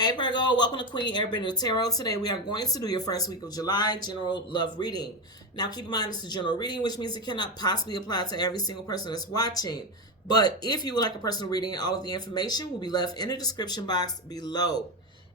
Hey Virgo, welcome to Queen Airbender Tarot. Today we are going to do your first week of July general love reading. Now keep in mind it's a general reading, which means it cannot possibly apply to every single person that's watching. But if you would like a personal reading, all of the information will be left in the description box below.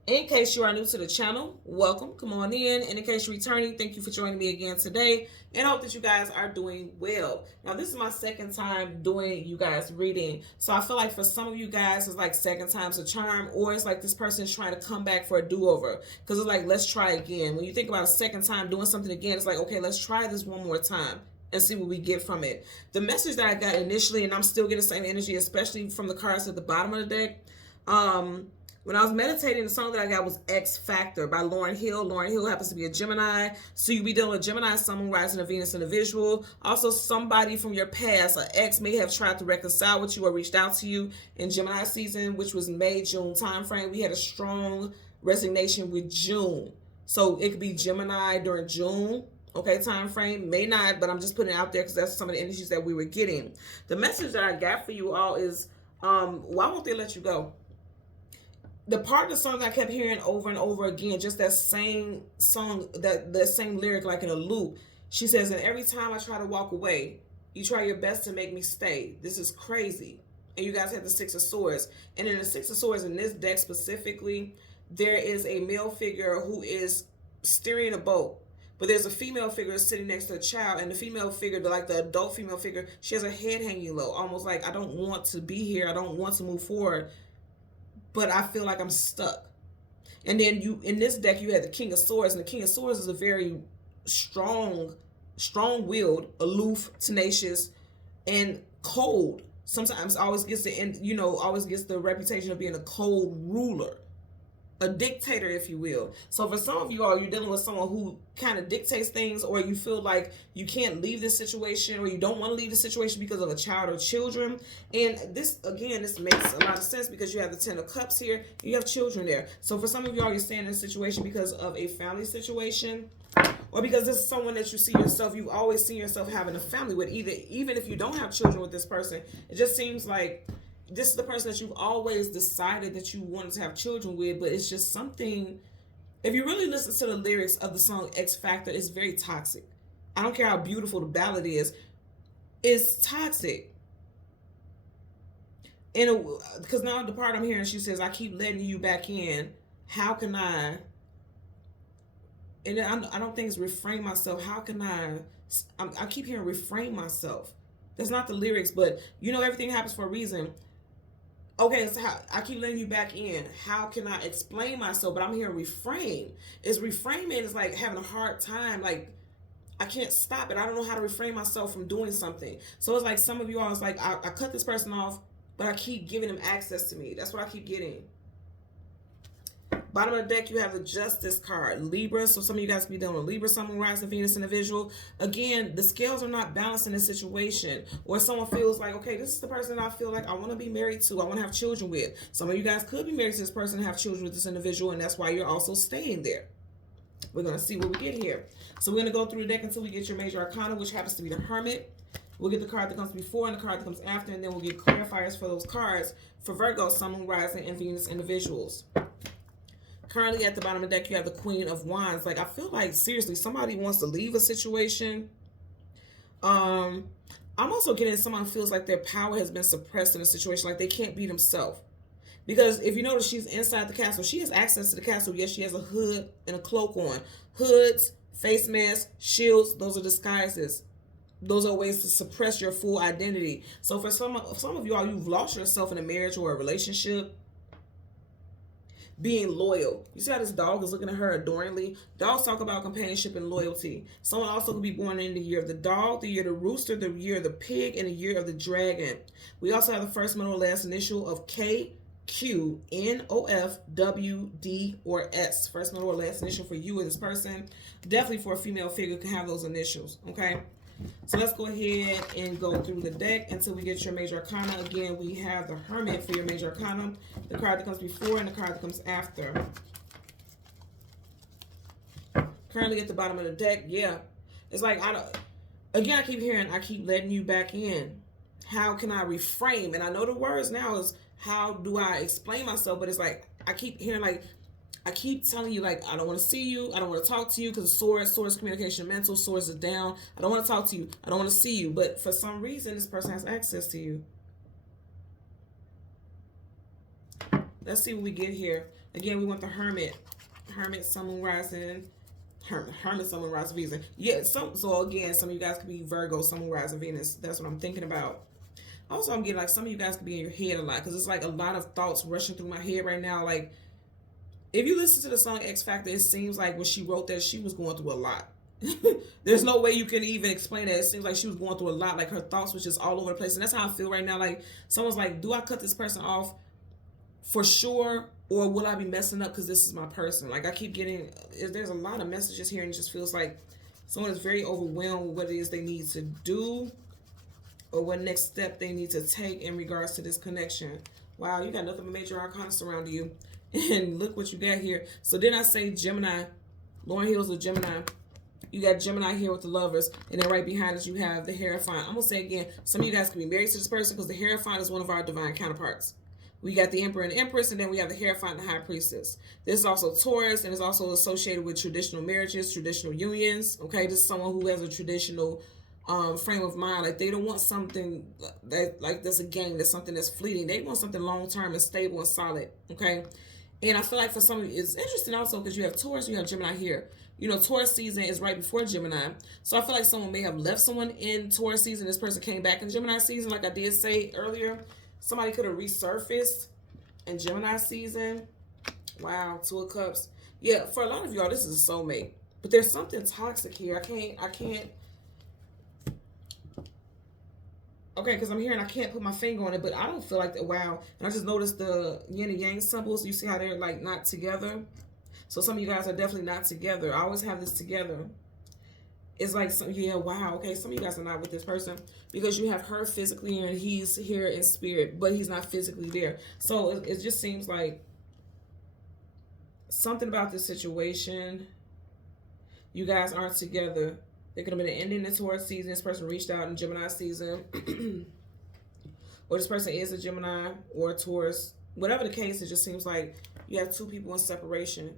In case you are new to the channel, welcome, come on in. And in case you're returning, thank you for joining me again today, and I hope that you guys are doing well. Now, this is my second time doing you guys reading, so I feel like for some of you guys, it's like second time's a charm, or it's like this person is trying to come back for a do-over, because it's like, let's try again. When you think about a second time doing something again, it's like, okay, let's try this one more time and see what we get from it. The message that I got initially, and I'm still getting the same energy, especially from the cards at the bottom of the deck, when I was meditating, the song that I got was X Factor by Lauryn Hill. Lauryn Hill happens to be a Gemini, so you'll be dealing with Gemini, Sun, Moon, Rising, and Venus individual. Also, somebody from your past, an ex, may have tried to reconcile with you or reached out to you in Gemini season, which was May, June timeframe. We had a strong resignation with June. So it could be Gemini during June, okay, time frame. May not, but I'm just putting it out there because that's some of the energies that we were getting. The message that I got for you all is, why won't they let you go? The part of the song I kept hearing over and over again, just that same song, that same lyric, like in a loop. She says, and every time I try to walk away, you try your best to make me stay. This is crazy. And you guys have the Six of Swords. And in the Six of Swords, in this deck specifically, there is a male figure who is steering a boat. But there's a female figure sitting next to a child, and the female figure, like the adult female figure, she has her head hanging low, almost like, I don't want to be here. I don't want to move forward, but I feel like I'm stuck. And then you, in this deck, you had the King of Swords, and the King of Swords is a very strong-willed, aloof, tenacious, and cold. Sometimes always gets always gets the reputation of being a cold ruler, a dictator, if you will. So for some of you all, you're dealing with someone who kind of dictates things, or you feel like you can't leave this situation, or you don't want to leave the situation because of a child or children. And this, again, this makes a lot of sense because you have the Ten of Cups here, you have children there. So for some of you all, you're staying in a situation because of a family situation, or because this is someone that you see yourself, you've always seen yourself having a family with. Even if you don't have children with this person, it just seems like this is the person that you've always decided that you wanted to have children with, but it's just something, if you really listen to the lyrics of the song X Factor, it's very toxic. I don't care how beautiful the ballad is, it's toxic. And because now the part I'm hearing, she says, I keep letting you back in. How can I? And I don't think it's refrain myself. How can I keep hearing refrain myself. That's not the lyrics, but everything happens for a reason. Okay, so I keep letting you back in. How can I explain myself? But I'm hearing refrain. Reframing is like having a hard time. Like, I can't stop it. I don't know how to refrain myself from doing something. So it's like some of you all, it's like I cut this person off, but I keep giving them access to me. That's what I keep getting. Bottom of the deck, you have the Justice card, Libra. So some of you guys can be dealing with Libra, Sun, Moon, Rising, Venus individual. Again, the scales are not balanced in this situation. Or someone feels like, okay, this is the person I feel like I want to be married to, I want to have children with. Some of you guys could be married to this person and have children with this individual, and that's why you're also staying there. We're going to see what we get here. So we're going to go through the deck until we get your major arcana, which happens to be the Hermit. We'll get the card that comes before and the card that comes after, and then we'll get clarifiers for those cards for Virgo, Sun, Moon, Rising, and Venus individuals. Currently at the bottom of the deck, you have the Queen of Wands. Like, I feel like, seriously, somebody wants to leave a situation. I'm also getting someone feels like their power has been suppressed in a situation, like they can't be themselves. Because if you notice, she's inside the castle. She has access to the castle. Yes, she has a hood and a cloak on. Hoods, face masks, shields, those are disguises. Those are ways to suppress your full identity. So for some of you all, you've lost yourself in a marriage or a relationship. Being loyal. You see how this dog is looking at her adoringly? Dogs talk about companionship and loyalty. Someone also could be born in the year of the dog, the year of the rooster, the year of the pig, and the year of the dragon. We also have the first, middle, last initial of K, Q, N, O, F, W, D, or S. First, middle, or last initial for you and this person. Definitely for a female figure can have those initials, okay? So let's go ahead and go through the deck until we get your major arcana. Again, we have the Hermit for your major arcana, the card that comes before and the card that comes after. Currently at the bottom of the deck, yeah. It's like, I keep hearing, I keep letting you back in. How can I reframe? And I know the words now is how do I explain myself? But it's like, I keep hearing like, I keep telling you, like, I don't want to see you. I don't want to talk to you because swords, communication, mental, swords is down. I don't want to talk to you. I don't want to see you. But for some reason, this person has access to you. Let's see what we get here. Again, we want the Hermit. Hermit, Sun, Moon, Rising. Hermit, Sun, Moon, Rising, Venus. Yeah, so again, some of you guys could be Virgo, Sun, Moon, Rising, Venus. That's what I'm thinking about. Also, I'm getting like some of you guys could be in your head a lot because it's like a lot of thoughts rushing through my head right now. Like, if you listen to the song X Factor, it seems like when she wrote that, she was going through a lot. There's no way you can even explain that. It seems like she was going through a lot. Like, her thoughts was just all over the place. And that's how I feel right now. Like, someone's like, do I cut this person off for sure? Or will I be messing up because this is my person? Like, I keep getting, there's a lot of messages here, and it just feels like someone is very overwhelmed with what it is they need to do or what next step they need to take in regards to this connection. Wow, you got nothing but major arcana surrounding you. And look what you got here. So then I say Gemini. Lauren Hills with Gemini. You got Gemini here with the Lovers. And then right behind it, you have the Hierophant. I'm going to say again, some of you guys can be married to this person because the Hierophant is one of our divine counterparts. We got the Emperor and the Empress, and then we have the Hierophant and the High Priestess. This is also Taurus, and is also associated with traditional marriages, traditional unions. Okay, this is someone who has a traditional frame of mind. Like, they don't want something that like that's a game, that's something that's fleeting. They want something long-term and stable and solid. Okay. And I feel like for some of you, it's interesting also because you have Taurus, you have Gemini here. You know, Taurus season is right before Gemini. So I feel like someone may have left someone in Taurus season. This person came back in Gemini season, like I did say earlier. Somebody could have resurfaced in Gemini season. Wow, Two of Cups. Yeah, for a lot of y'all, this is a soulmate. But there's something toxic here. I can't. Okay, because I'm hearing I can't put my finger on it, but I don't feel like that. Wow. And I just noticed the yin and yang symbols. You see how they're like not together? So some of you guys are definitely not together. I always have this together. It's like, yeah, wow. Okay, some of you guys are not with this person because you have her physically and he's here in spirit, but he's not physically there. So it just seems like something about this situation. You guys aren't together. There could have been an ending in Taurus season. This person reached out in Gemini season. Or this person is a Gemini or a Taurus. Whatever the case, it just seems like you have two people in separation.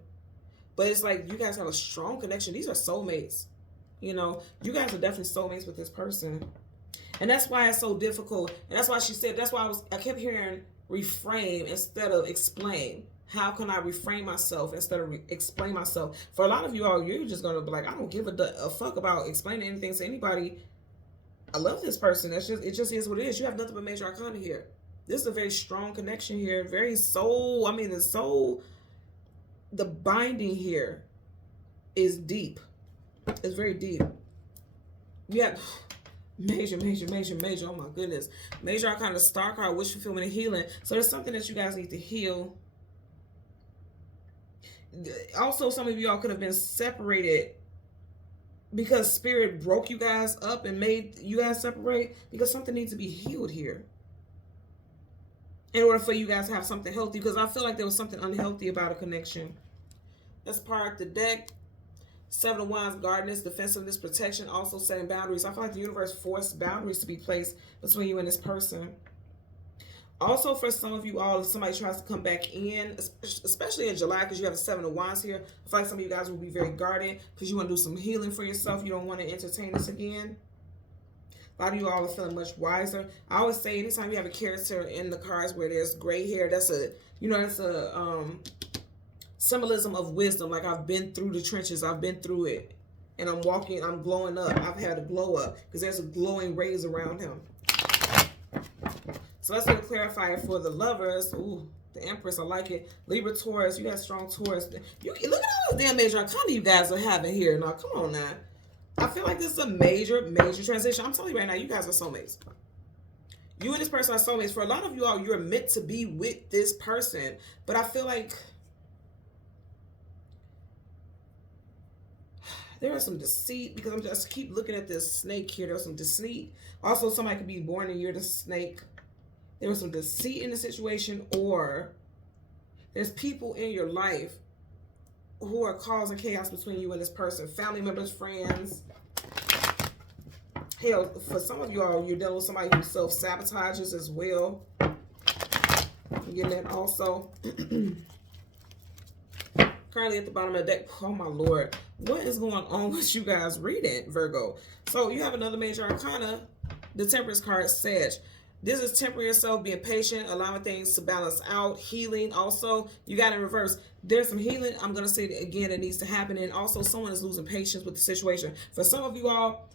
But it's like you guys have a strong connection. These are soulmates. You know, you guys are definitely soulmates with this person. And that's why it's so difficult. And that's why she said, that's why I kept hearing reframe instead of explain. How can I reframe myself instead of explain myself? For a lot of you all, you're just going to be like, I don't give a fuck about explaining anything to anybody. I love this person. It just is what it is. You have nothing but major arcana here. This is a very strong connection here. Very soul. I mean, the binding here is deep. It's very deep. Yeah. Major. Oh my goodness. Major arcana, star card, wish fulfillment and healing. So there's something that you guys need to heal. Also, some of y'all could have been separated because spirit broke you guys up and made you guys separate because something needs to be healed here in order for you guys to have something healthy, because I feel like there was something unhealthy about a connection. Let's part the deck. Seven of Wands, guardedness, defensiveness, protection, also setting boundaries. I feel like the universe forced boundaries to be placed between you and this person. Also, for some of you all, if somebody tries to come back in, especially in July, because you have the Seven of Wands here, I feel like some of you guys will be very guarded because you want to do some healing for yourself. You don't want to entertain this again. A lot of you all are feeling much wiser. I always say anytime you have a character in the cards where there's gray hair, that's a symbolism of wisdom. Like, I've been through the trenches. I've been through it. And I'm glowing up. I've had a glow up because there's a glowing rays around him. So let's get a clarifier for the Lovers. Ooh, the Empress, I like it. Libra, Taurus, you got strong Taurus. Look at all those damn major arcana you guys are having here. Now, come on now. I feel like this is a major transition. I'm telling you right now, you guys are soulmates. You and this person are soulmates. For a lot of you all, you're meant to be with this person. But I feel like there is some deceit, because I'm just keep looking at this snake here. There's some deceit. Also, somebody could be born and you're the snake. There was some deceit in the situation, or there's people in your life who are causing chaos between you and this person. Family members, friends. Hell, for some of you all, you're dealing with somebody who self-sabotages as well. getting that also. Currently at the bottom of the deck. Oh my Lord. What is going on with you guys reading, Virgo? So you have another major arcana, the Temperance card, Sag. This is tempering yourself, being patient, allowing things to balance out, healing. Also, you got in reverse. There's some healing, I'm going to say it again, that needs to happen. And also, someone is losing patience with the situation. For some of you all,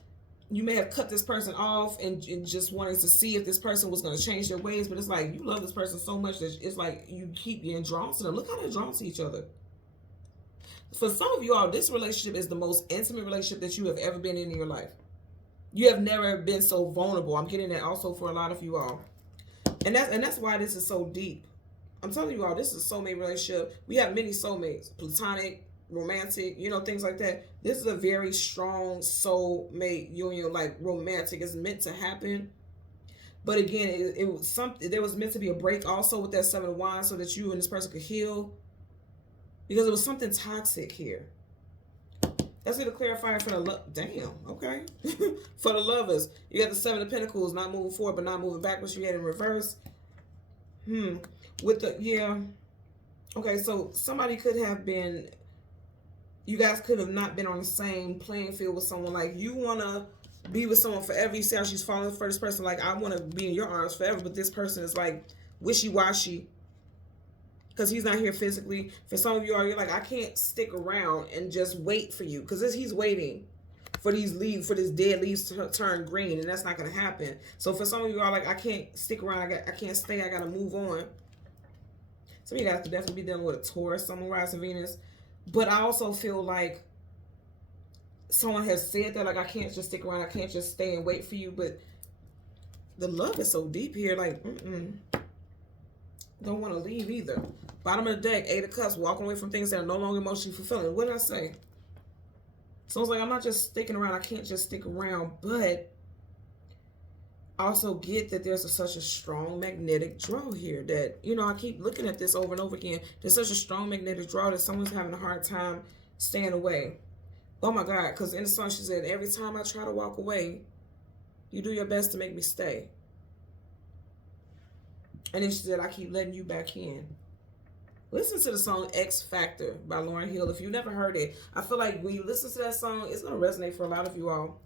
you may have cut this person off and just wanted to see if this person was going to change their ways. But it's like, you love this person so much that it's like you keep getting drawn to them. Look how they're drawn to each other. For some of you all, this relationship is the most intimate relationship that you have ever been in your life. You have never been so vulnerable. I'm getting that also for a lot of you all. And that's why this is so deep. I'm telling you all, this is a soulmate relationship. We have many soulmates, platonic, romantic, you know, things like that. This is a very strong soulmate union, like romantic. It's meant to happen. But again, it was something, there was meant to be a break also with that Seven of Wands so that you and this person could heal. Because it was something toxic here. That's going to clarify for the damn, okay. For the lovers, you got the Seven of Pentacles, not moving forward, but not moving backwards. You had in reverse. With the, yeah. Okay, so somebody could have been, you guys could have not been on the same playing field with someone. Like, you want to be with someone forever. You see how she's falling for this person. Like, I want to be in your arms forever, but this person is like wishy-washy. Because he's not here physically. For some of you all, you're like, I can't stick around and just wait for you. Because he's waiting for these leaves, for this dead leaves to turn green. And that's not going to happen. So for some of you all, like, I can't stick around. I can't stay. I got to move on. Some of you guys could definitely be dealing with a Taurus, Sun, Moon, Rising, Venus. But I also feel like someone has said that, like, I can't just stick around. I can't just stay and wait for you. But the love is so deep here. Like, don't want to leave either. Bottom of the deck, Eight of Cups, walking away from things that are no longer emotionally fulfilling. What did I say? So it's like, I'm not just sticking around. I can't just stick around, but also get that there's such a strong magnetic draw here that, you know, I keep looking at this over and over again. There's such a strong magnetic draw that someone's having a hard time staying away. Oh my God, because in the song she said, every time I try to walk away, you do your best to make me stay. And then she said, I keep letting you back in. Listen to the song X Factor by Lauryn Hill. If you've never heard it, I feel like when you listen to that song, it's going to resonate for a lot of you all.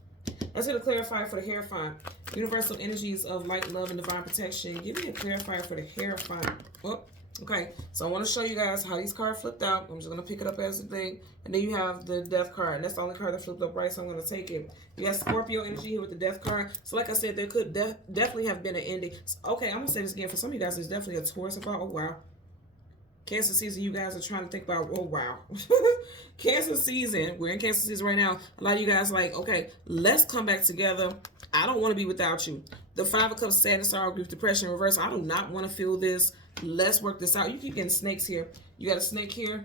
That's going to clarify for the Hierophant. Universal energies of light, love, and divine protection. Give me a clarifier for the Hierophant. Oh, okay. So I want to show you guys how these cards flipped out. I'm just going to pick it up as a thing. And then you have the Death card. And that's the only card that flipped up right, so I'm going to take it. You got Scorpio energy here with the Death card. So like I said, there could definitely have been an ending. Okay, I'm going to say this again. For some of you guys, there's definitely a Taurus about, oh, wow. Cancer season, you guys are trying to think about, oh, wow. Cancer season, we're in Cancer season right now. A lot of you guys like, okay, let's come back together. I don't want to be without you. The Five of Cups, sadness, sorrow, grief, depression, reverse. I do not want to feel this. Let's work this out. You keep getting snakes here. You got a snake here.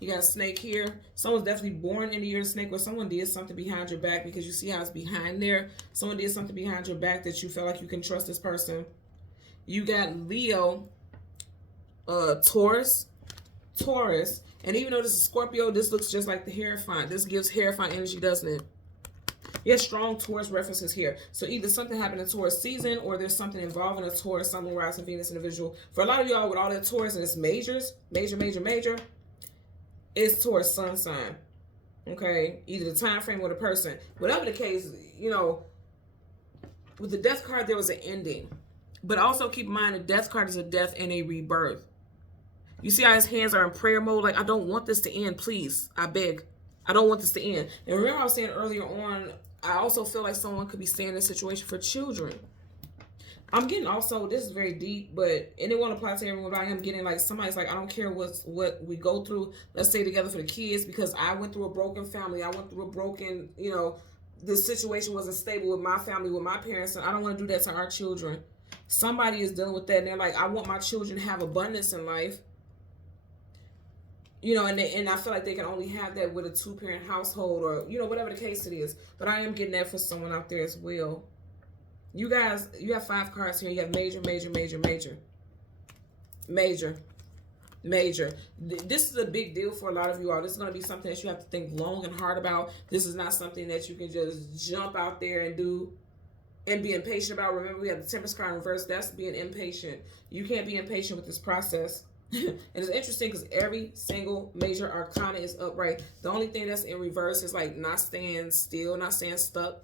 You got a snake here. Someone's definitely born in the year of snake, or someone did something behind your back, because you see how it's behind there. Someone did something behind your back that you felt like you can trust this person. You got Leo, Taurus, and even though this is Scorpio, this looks just like the Hierophant. This gives Hierophant energy, doesn't it? You have strong Taurus references here. So either something happened in Taurus season, or there's something involving a Taurus, Sun, Moon, Rising, Venus individual. For a lot of y'all with all that Taurus and it's majors, major, it's Taurus sun sign. Okay, either the time frame or the person. Whatever the case, you know, with the Death card, there was an ending. But also keep in mind, the Death card is a death and a rebirth. You see how his hands are in prayer mode? Like, I don't want this to end, please. I beg. I don't want this to end. And remember I was saying earlier on, I also feel like someone could be staying in a situation for children. I'm getting also, this is very deep, but, and it won't apply to everyone, but I am getting like, somebody's like, I don't care what we go through. Let's stay together for the kids, because I went through a broken family. I went through a broken, you know, the situation wasn't stable with my family, with my parents, and I don't want to do that to our children. Somebody is dealing with that, and they're like, I want my children to have abundance in life. You know, and I feel like they can only have that with a two-parent household, or, you know, whatever the case it is. But I am getting that for someone out there as well. You guys, you have 5 cards here. You have major. This is a big deal for a lot of you all. This is going to be something that you have to think long and hard about. This is not something that you can just jump out there and do and being patient about. Remember, we have the Temperance card in reverse. That's being impatient. You can't be impatient with this process. And it's interesting because every single major arcana is upright. The only thing that's in reverse is like not staying still, not staying stuck.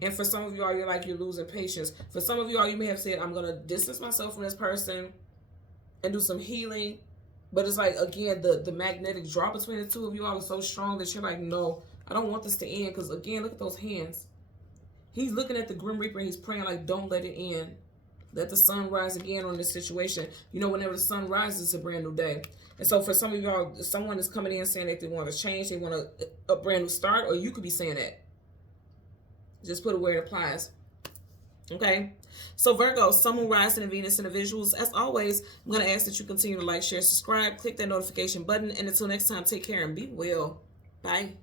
And for some of you all, you're like, you're losing patience. For some of you all, you may have said, I'm going to distance myself from this person and do some healing. But it's like, again, the magnetic draw between the two of you all is so strong that you're like, no, I don't want this to end. Because, again, look at those hands. He's looking at the Grim Reaper and he's praying like, don't let it end. Let the sun rise again on this situation. You know, whenever the sun rises, it's a brand new day. And so for some of y'all, someone is coming in saying that they want to change, they want a brand new start, or you could be saying that. Just put it where it applies. Okay? So Virgo, Sun, Moon, Rising, and Venus in the visuals. As always, I'm going to ask that you continue to like, share, subscribe, click that notification button. And until next time, take care and be well. Bye.